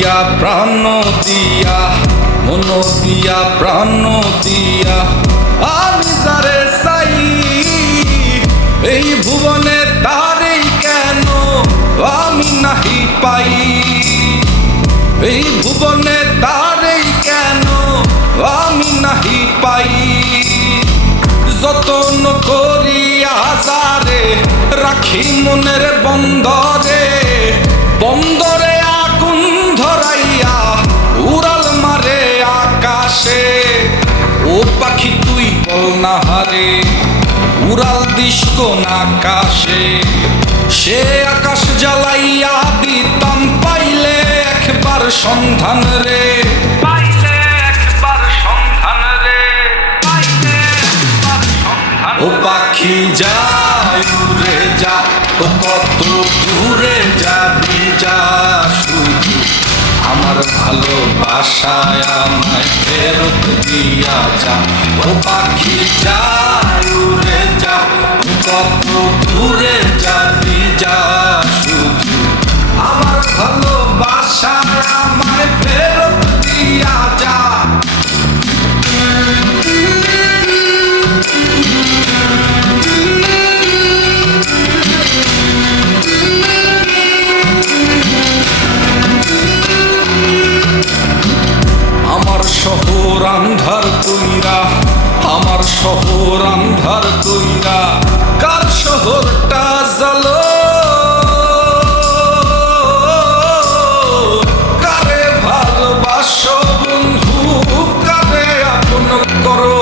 দিয়া প্রাণ দিয়া, মন দিয়া প্রাণ দিয়া আমি যারে চাই, এই ভুবনে তারেই কেন আমি নাহি পাই। এই ভুবনে তারেই কেন আমি নাহি পাই। যতন করিয়া যারে রাখি মনের বন্দরে, বন্দরে আগুন ধরাইয়া উড়াল মারে আকাশে। ও পাখি তুই বল না হারে, উড়াল দিস কোন আকাশে। সে আকাশ জ্বালাইয়া দিতাম পাইলে একবার সন্ধান রে, পাইলে একবার সন্ধান রে, পাইলে একবার সন্ধান। ও পাখি যায় উড়ে যা, ও কত দূরে যাবি যা, শুধু আমার ভালোবাসায় আমায় ফেরত দিয়া যা। ও পাখি যায় উড়ে যা, কত দূরে যাবি যা, শুধু আমার ভালোবাসায় আমায় ফেরত দিয়া যা। আমার শহর আন্ধার কইরা, আমার শহর আন্ধার কইরা কার শহরটা জ্বালো। কারে ভালোবাসো বন্ধু, কারে আপন করো,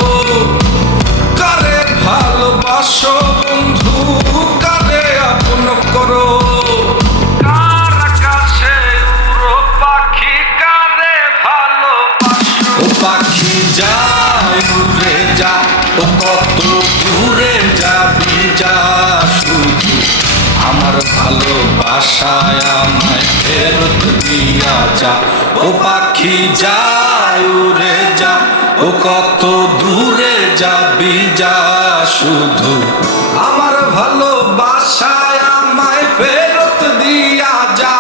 কারে ভালোবাসো বন্ধু, কারে আপন করো। কার আকাশে উড়ো পাখি, কারে ভালোবাসো। ও পাখি যায় উড়ে যা, ও কত দূরে যাবি যা, শুধু আমার ভালোবাসায় আমায় ফেরত দিয়া যা। ও পাখি যায় উড়ে যা, ও কত দূরে যাবি যা, শুধু আমার ভালোবাসায় আমায় ফেরত দিয়া যা।